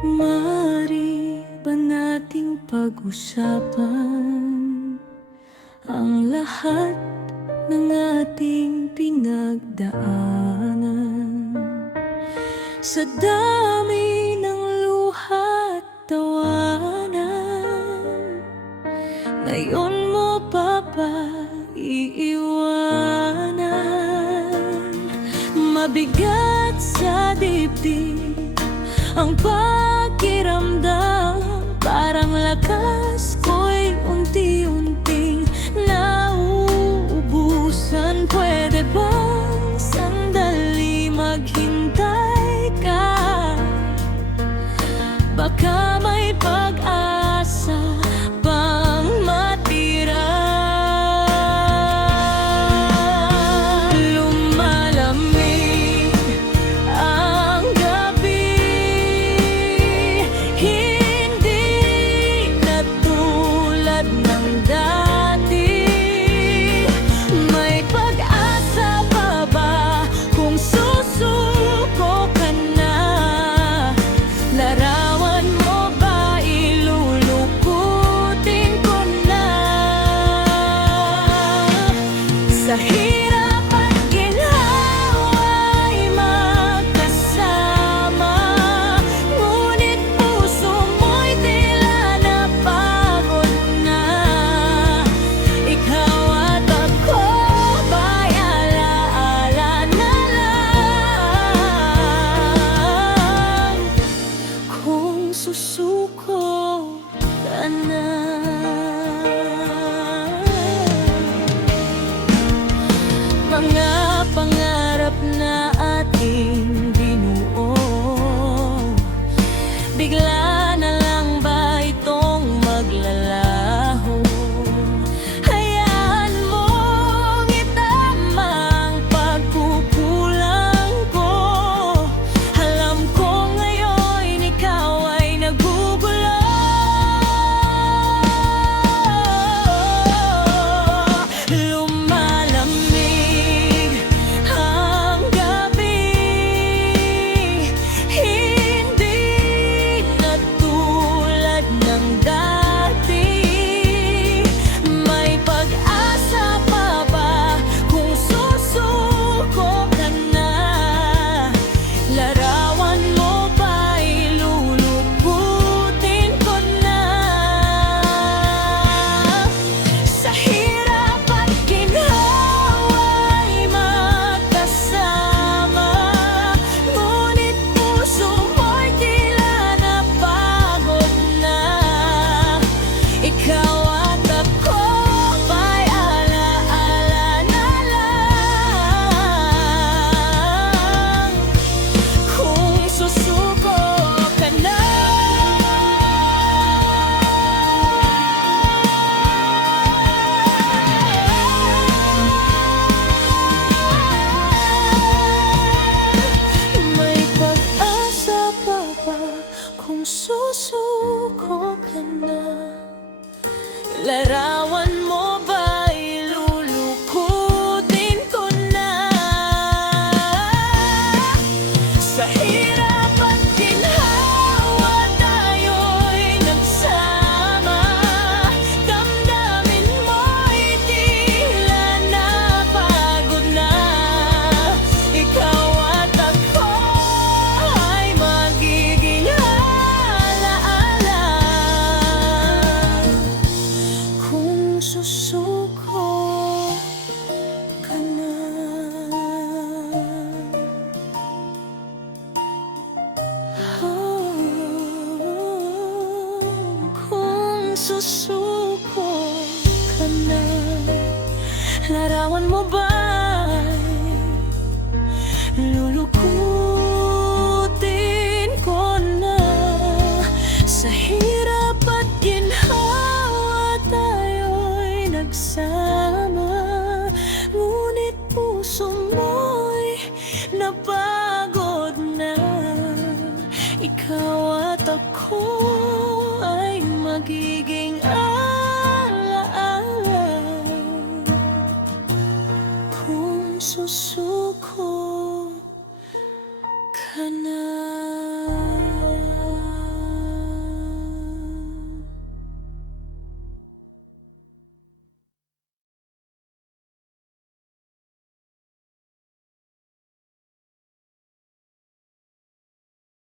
Maaari ba nating pag-usapan ang lahat ng ating pinagdaanan? Sa dami ng luha't tawanan, ngayon mo pa ba iiwanan? Mabigat sa dibdib ang pakiramdam, parang lakas ko'y unti-unting nauubusan. Pwede bang sandali maghintay ka? Baka may pag-asa pang matira. Lumalamig ang gabi, hindi na tulad ng dati. May pag-asa pa ba kung susuko ka na? Larawan mo ba ilulukutin ko na? Sa hirap at ginhawa'y magkasama, ngunit puso mo'y tila napagod na. Ikaw at ako ba'y alaala na lang kung susuko ka na? Mga pangarap na ating binuo, bigla na lang ba itong maglalaho? Hayaan mong itama ang pagkukulang ko. Alam ko ngayon ikaw ay nagugulo. Lumalamig ang gabi, hindi na tulad ng dati. May pag-asa pa ba kung susuko ka na? Larawan mo ba ilulukutin ko na? Sa hirap at ginhawa'y magkasama, ngunit puso mo'y tila napagod na. Ikaw at ako ba'y alaala na lang kung susuko ka na? May pag-asa pa ba kung susuko ka na? Larawan mo ba ilulukutin ko na? Sa hirap at ginhawa tayo'y nagsama, damdamin mo'y tila napagod na. Ikaw at ako ay magiging alaala kung susuko ka na. Kung susuko ka na, larawan mo ba'y lulukutin ko na? Sa hirap at ginhawa tayo'y nagsama, ngunit puso mo'y napagod na. Ikaw at ako ay magiging alaala kung susuko ka na.